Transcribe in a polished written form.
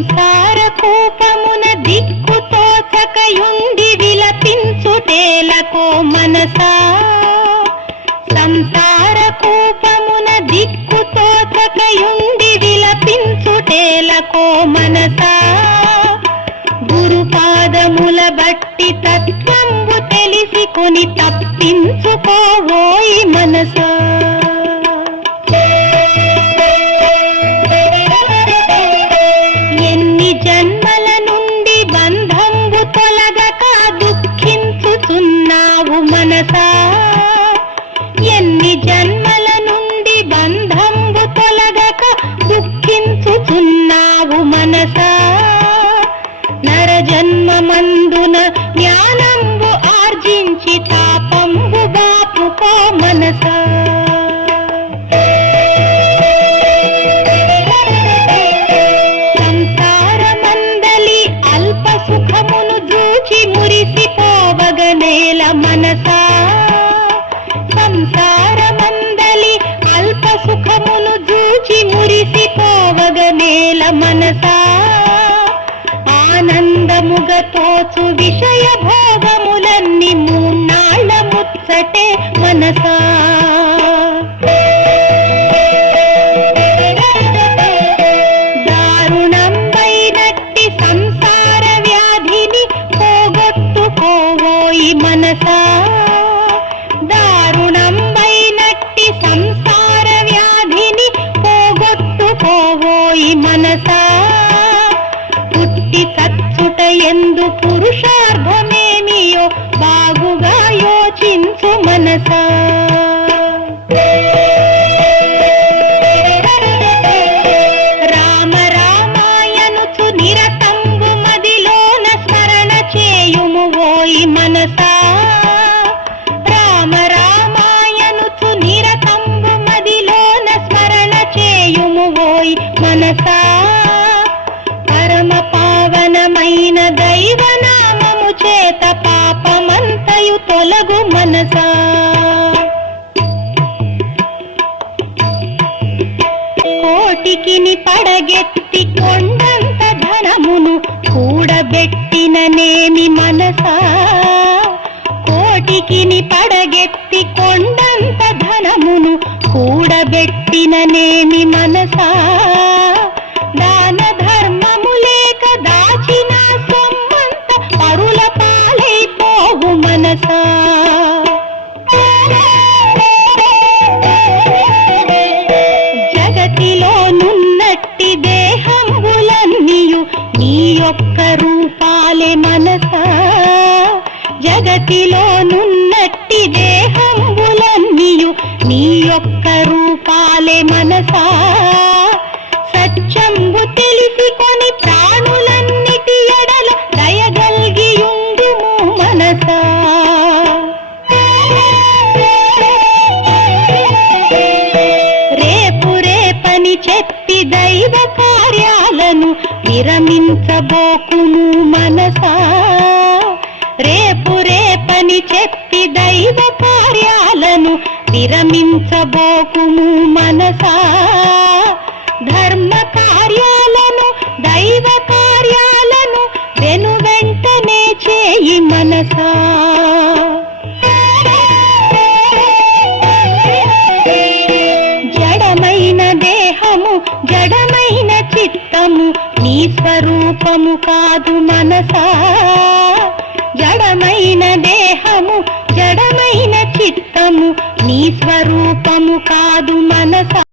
సంసార కూపమున దిక్కుతోచకయుండి విలపించుటేలకో మనసా, సంసార కూపమున దిక్కుతోచకయుండి విలపించుటేలకో మనసా, గురుపాదముల బట్టి తత్వంబు తెలిసికొని తప్పించుకోవోయి మనసా. ఎన్ని జన్మల నుండి బంధంబు తొలగక దుఃఖించుచున్నావు మనసా, ఎన్ని జన్మల నుండి బంధంబు తొలగక దుఃఖించుచున్నావు మనసా, నరజన్మమందున జ్ఞానంబు ఆర్జించి తాపంబు బాపుకో మనసా. సంసారమందలి అల్ప సుఖమును చూచి మురిసిపోవగనేల మనసా, సంసారమందలి అల్ప సుఖమును చూచి మురిసిపోవగనేల మనసా, ఆనందముగ తోచు విషయ భోగములన్నీ మూన్నాళ్ళ ముచ్చటే మనసా. దారుణంబైనట్టి సంసార వ్యాధిని పోగొట్టుకోవోయి మనసా, దారుణంబైనట్టి సంసార వ్యాధిని పోగొట్టుకోవోయి మనసా, పుట్టి చచ్చుట ఎందు పురుషార్థమేమియో బాగుగా యోచించు మనసా. రామ రామాయనుచు నిరతంబు మదిలోన స్మరణ చేయుము ఓయి మనసా, రామ రామాయనుచు నిరతంబు మదిలోన స్మరణ చేయుము ఓయి మనసా, పరమ పావనమైన దైవనామము చేత పాపమంతయు తొలగు మనసా. కోటికిని పడగెత్తి కొండంత ధనమును కూడబెట్టిననేమి మనసా, కోటికిని పడగెత్తి కొండంత ధనమును కూడబెట్టిననేమి మనసా, దాన ధర్మము లేక దాచిన సొమ్మంత పరుల పాలైపోవు మనసా. జగతిలో నున్నట్టి దేహంబులన్నీయు నీ యొక్క రూపాలే మనసా, జగతిలో నున్నట్టి దేహంబులన్నీయు నీ యొక్క రూపాలే మనసా, సత్యంబు తెలిసికొని ప్రాణులన్నిటి ఎడల దయగల్గియుండుము మనసా. రేపు రేపని చెప్పి దైవ కార్యాలను విరమించబోకుము మనసా, రేపు రేపని చెప్పి దైవ కార్యాలను విరమించబోకుము మనసా, ధర్మ కార్యాలను దైవ కార్యాలను వెను వెంటనే చేయి మనసా. జడమైన దేహము జడమైన చిత్తము నీ స్వరూపము కాదు మనసా, జడమైన దేహము జడమైన చిత్తము నీ స్వరూపము కాదు మనసా.